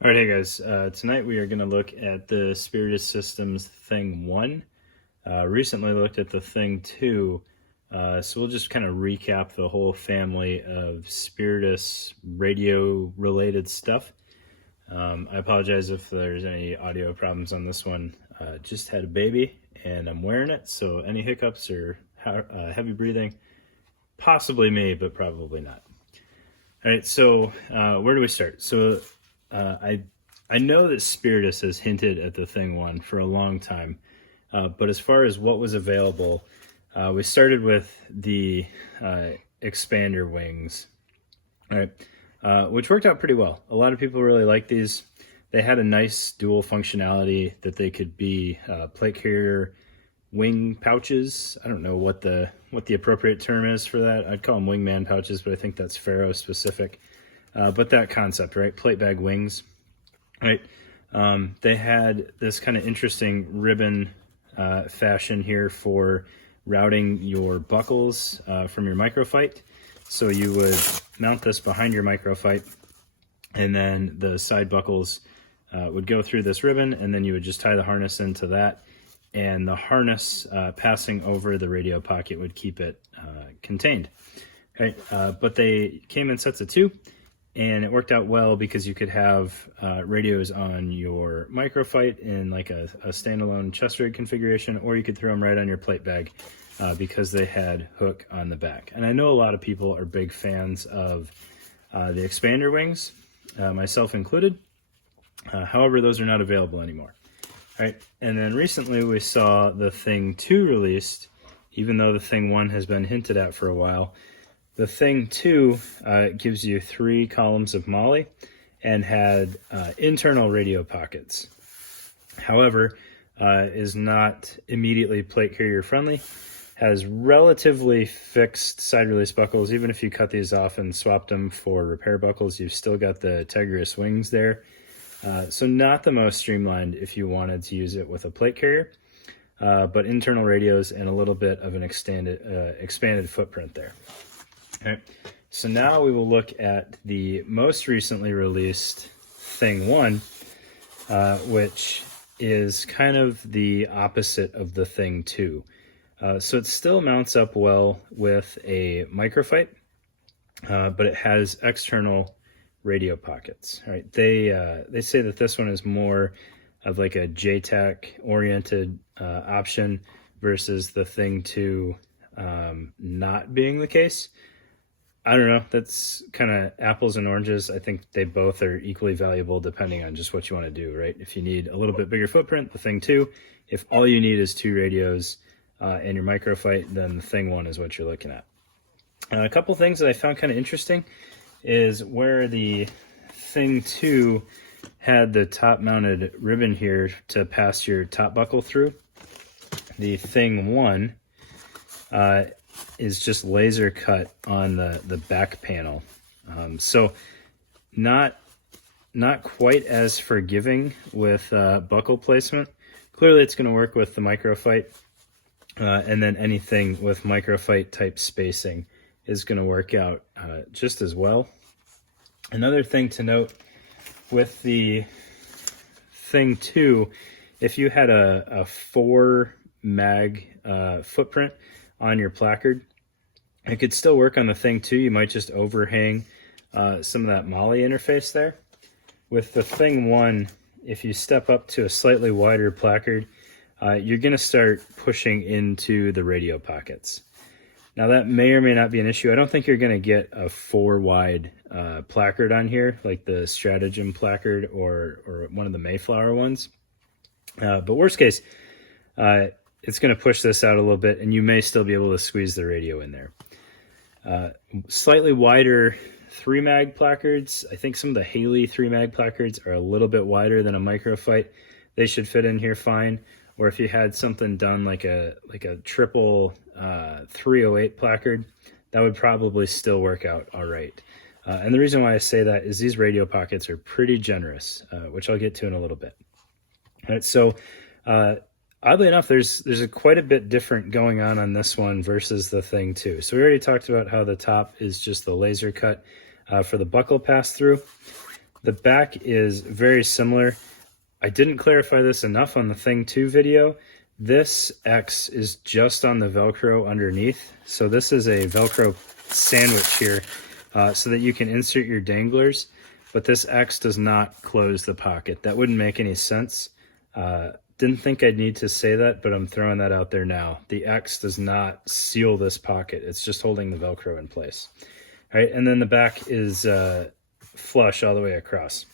All right, hey guys. Tonight we are going to look at the Spiritus Systems Thing 1. Recently looked at the Thing 2, so we'll just kind of recap the whole family of Spiritus radio-related stuff. I apologize if there's any audio problems on this one. Just had a baby and I'm wearing it, so any hiccups or heavy breathing, possibly me, but probably not. All right, so where do we start? So I know that Spiritus has hinted at the Thing 1 for a long time, but as far as what was available, we started with the expander wings, all right, which worked out pretty well. A lot of people really like these. They had a nice dual functionality that they could be plate carrier wing pouches. I don't know what the appropriate term is for that. I'd call them wingman pouches, but I think that's Faro specific. But that concept, right? Plate bag wings, right? They had this kind of interesting ribbon fashion here for routing your buckles from your microfight. So you would mount this behind your microfight, and then the side buckles would go through this ribbon, and then you would just tie the harness into that, and the harness passing over the radio pocket would keep it contained. Okay, but they came in sets of two, and it worked out well because you could have radios on your microfight in like a standalone chest rig configuration, or you could throw them right on your plate bag because they had hook on the back. And I know a lot of people are big fans of the expander wings, myself included. However, those are not available anymore. All right, and then recently we saw the Thing 2 released, even though the Thing 1 has been hinted at for a while. The Thing 2 gives you 3 columns of MOLLE and had internal radio pockets. However, is not immediately plate carrier friendly, has relatively fixed side release buckles. Even if you cut these off and swapped them for repair buckles, you've still got the Tegris wings there. So not the most streamlined if you wanted to use it with a plate carrier, but internal radios and a little bit of an expanded footprint there. All right, so now we will look at the most recently released Thing 1, which is kind of the opposite of the Thing 2. So it still mounts up well with a microfight, but it has external radio pockets. All right, they say that this one is more of like a JTAC oriented option versus the Thing 2 not being the case. I don't know. That's kind of apples and oranges. I think they both are equally valuable depending on just what you want to do, right? If you need a little bit bigger footprint, the Thing 2. If all you need is 2 radios and your microfight, then the Thing 1 is what you're looking at. A couple things that I found kind of interesting is where the Thing 2 had the top mounted ribbon here to pass your top buckle through. The Thing 1 is just laser cut on the back panel. So not quite as forgiving with buckle placement. Clearly it's going to work with the microfight, and then anything with microfight type spacing is going to work out just as well. Another thing to note with the Thing 2, if you had a 4 mag footprint on your placard, it could still work on the Thing 2. You might just overhang some of that MOLLE interface there. With the Thing 1, if you step up to a slightly wider placard, you're going to start pushing into the radio pockets. Now that may or may not be an issue. I don't think you're going to get a 4 wide placard on here, like the Stratagem placard or one of the Mayflower ones. But worst case, it's going to push this out a little bit, and you may still be able to squeeze the radio in there. Slightly wider 3 mag placards. I think some of the Haley 3 mag placards are a little bit wider than a microfight. They should fit in here fine. Or if you had something done like a triple 308 placard, that would probably still work out all right. And the reason why I say that is these radio pockets are pretty generous, which I'll get to in a little bit. All right, so oddly enough, there's quite a bit different going on this one versus the Thing 2. So we already talked about how the top is just the laser cut for the buckle pass through. The back is very similar. I didn't clarify this enough on the Thing 2 video. This X is just on the Velcro underneath. So this is a Velcro sandwich here so that you can insert your danglers, but this X does not close the pocket. That wouldn't make any sense. Didn't think I'd need to say that, but I'm throwing that out there now. The X does not seal this pocket. It's just holding the Velcro in place. All right, and then the back is flush all the way across.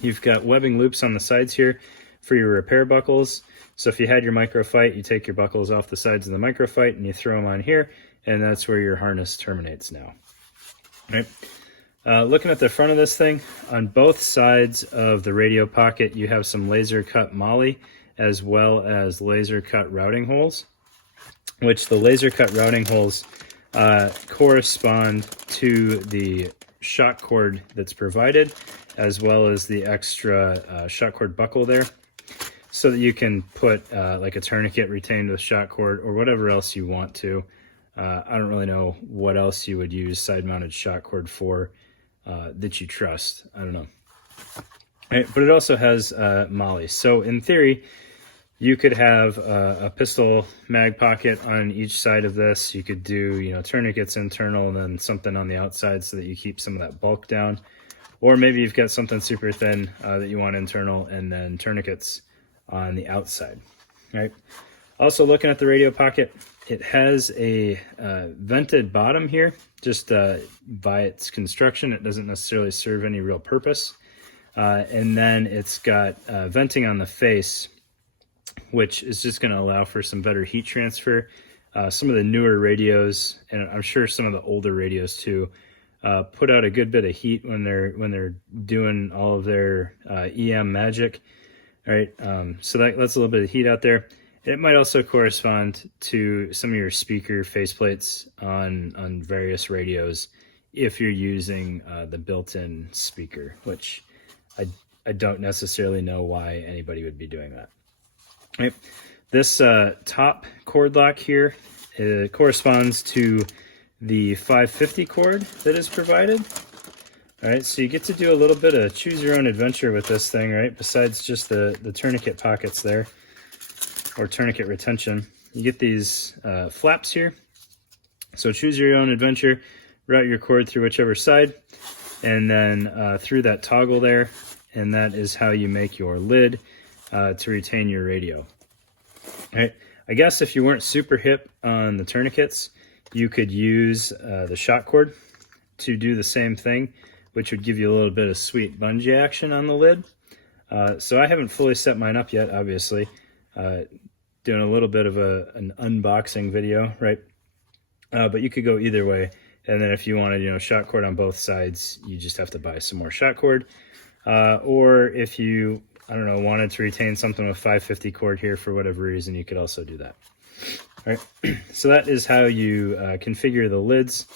You've got webbing loops on the sides here for your repair buckles. So if you had your microfight, you take your buckles off the sides of the microfight and you throw them on here, and that's where your harness terminates now. All right. Looking at the front of this thing, on both sides of the radio pocket, you have some laser cut moly as well as laser cut routing holes, which the laser cut routing holes correspond to the shock cord that's provided, as well as the extra shock cord buckle there, so that you can put like a tourniquet retained with shock cord or whatever else you want to. I don't really know what else you would use side-mounted shock cord for that you trust. I don't know. All right, but it also has moly. So in theory, you could have a pistol mag pocket on each side of this. You could do, you know, tourniquets internal and then something on the outside so that you keep some of that bulk down. Or maybe you've got something super thin that you want internal and then tourniquets on the outside. All right. Also looking at the radio pocket, it has a vented bottom here. Just by its construction, it doesn't necessarily serve any real purpose. And then it's got venting on the face, which is just going to allow for some better heat transfer. Some of the newer radios, and I'm sure some of the older radios too, put out a good bit of heat when they're doing all of their EM magic. All right, so that lets a little bit of heat out there. It might also correspond to some of your speaker faceplates on various radios if you're using the built-in speaker, which I don't necessarily know why anybody would be doing that. Right. This top cord lock here corresponds to the 550 cord that is provided. All right, so you get to do a little bit of choose your own adventure with this thing, right? Besides just the tourniquet pockets there, or tourniquet retention. You get these flaps here. So choose your own adventure, route your cord through whichever side, and then through that toggle there, and that is how you make your lid to retain your radio. All right, I guess if you weren't super hip on the tourniquets, you could use the shock cord to do the same thing, which would give you a little bit of sweet bungee action on the lid. So I haven't fully set mine up yet, obviously. Doing a little bit of an unboxing video, right? But you could go either way. And then if you wanted, you know, shock cord on both sides, you just have to buy some more shock cord. Or if you, I don't know, wanted to retain something with 550 cord here for whatever reason, you could also do that. All right, so that is how you configure the lids.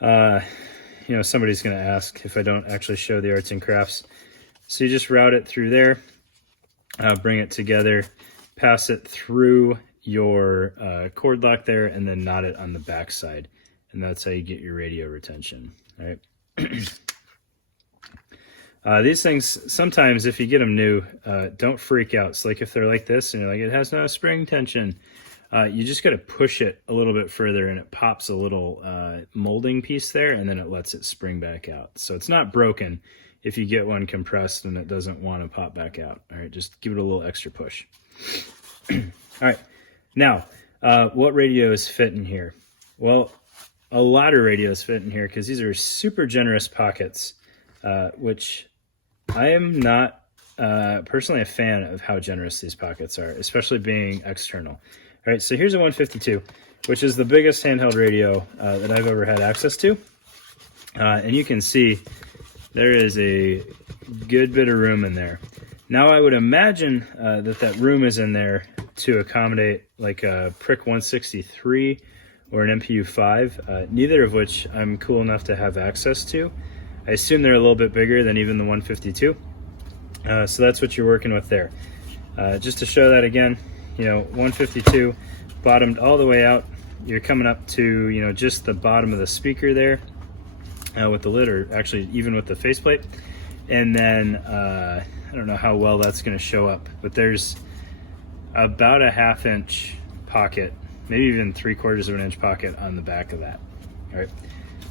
You know, somebody's going to ask if I don't actually show the arts and crafts. So you just route it through there, bring it together, pass it through your cord lock there, and then knot it on the back side. And that's how you get your radio retention. All right. These things, sometimes if you get them new, don't freak out. So like if they're like this and you're like, it has no spring tension, you just got to push it a little bit further and it pops a little molding piece there, and then it lets it spring back out. So it's not broken if you get one compressed and it doesn't want to pop back out. All right, just give it a little extra push. All right, now what radios fit in here? Well, a lot of radios fit in here because these are super generous pockets, which I am not personally a fan of how generous these pockets are, especially being external. All right, so here's a 152, which is the biggest handheld radio that I've ever had access to. And you can see there is a good bit of room in there. Now, I would imagine that room is in there to accommodate like a PRIC 163 or an MPU 5, neither of which I'm cool enough to have access to. I assume they're a little bit bigger than even the 152. So that's what you're working with there. Just to show that again, you know, 152 bottomed all the way out. You're coming up to, you know, just the bottom of the speaker there with the lid, or actually even with the faceplate. And then I don't know how well that's going to show up, but there's about a 1/2 inch pocket, maybe even 3/4 of an inch pocket on the back of that. All right,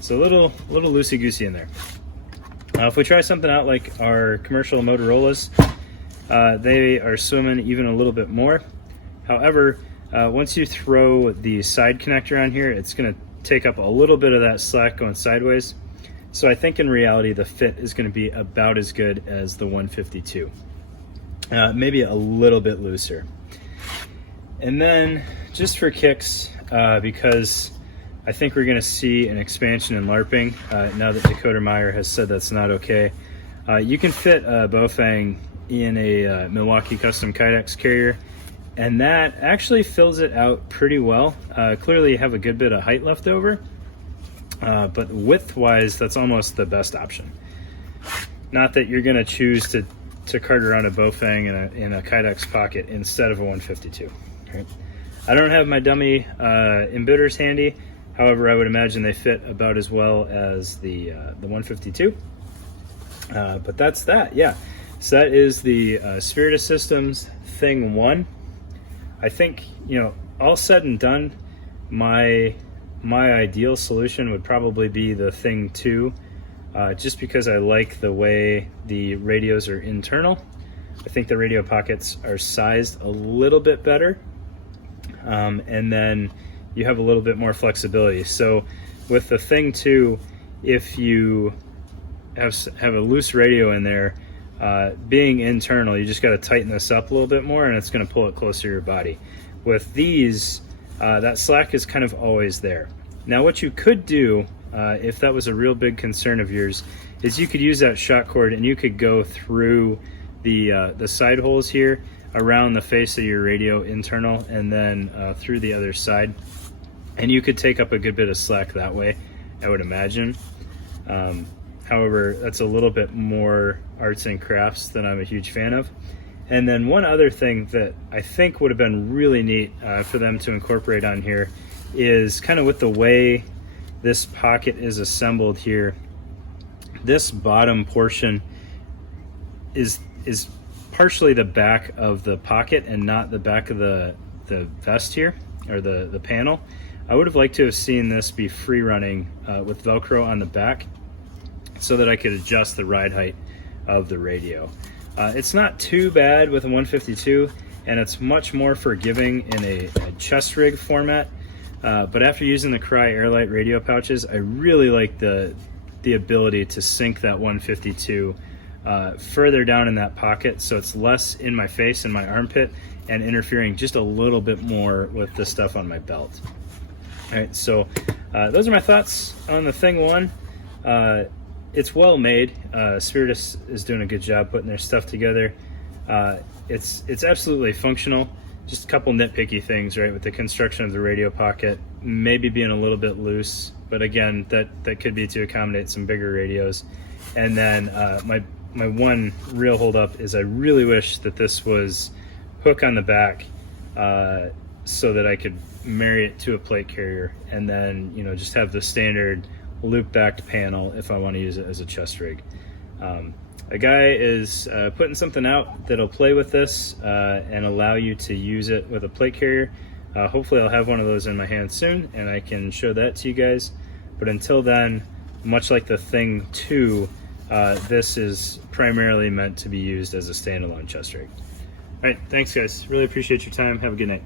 so a little loosey-goosey in there. If we try something out like our commercial Motorola's, they are swimming even a little bit more. However, once you throw the side connector on here, it's going to take up a little bit of that slack going sideways. So I think in reality the fit is going to be about as good as the 152, maybe a little bit looser. And then just for kicks, because I think we're going to see an expansion in LARPing now that Dakota Meyer has said that's not okay. You can fit a Bofang in a Milwaukee custom Kydex carrier, and that actually fills it out pretty well. Clearly you have a good bit of height left over, but width-wise, that's almost the best option. Not that you're going to choose to cart around a Bofang in a Kydex pocket instead of a 152. Right? I don't have my dummy embitters handy. However, I would imagine they fit about as well as the 152. But that's that, yeah. So that is the Spiritus Systems Thing 1. I think, you know, all said and done, my ideal solution would probably be the Thing 2, just because I like the way the radios are internal. I think the radio pockets are sized a little bit better, and then you have a little bit more flexibility. So with the Thing 2, if you have a loose radio in there, being internal, you just got to tighten this up a little bit more and it's going to pull it closer to your body. With these, that slack is kind of always there. Now what you could do, if that was a real big concern of yours, is you could use that shock cord and you could go through the side holes here around the face of your radio internal, and then through the other side, and you could take up a good bit of slack that way, I would imagine. However, that's a little bit more arts and crafts than I'm a huge fan of. And then one other thing that I think would have been really neat for them to incorporate on here is kind of with the way this pocket is assembled here, this bottom portion is partially the back of the pocket and not the back of the vest here, or the panel. I would have liked to have seen this be free running with Velcro on the back, so that I could adjust the ride height of the radio. It's not too bad with a 152, and it's much more forgiving in a chest rig format, but after using the Cry Airlight radio pouches, I really like the ability to sink that 152 further down in that pocket, so it's less in my face and my armpit and interfering just a little bit more with the stuff on my belt. All right, so those are my thoughts on the Thing 1. It's well made. Spiritus is doing a good job putting their stuff together. It's absolutely functional. Just a couple nitpicky things, right, with the construction of the radio pocket, maybe being a little bit loose, but again, that could be to accommodate some bigger radios. And then my one real holdup is I really wish that this was hook on the back, so that I could marry it to a plate carrier, and then, you know, just have the standard loop-backed panel if I want to use it as a chest rig. A guy is putting something out that'll play with this and allow you to use it with a plate carrier. Hopefully I'll have one of those in my hand soon and I can show that to you guys. But until then, much like the Thing 2, this is primarily meant to be used as a standalone chest rig. All right, thanks guys. Really appreciate your time. Have a good night.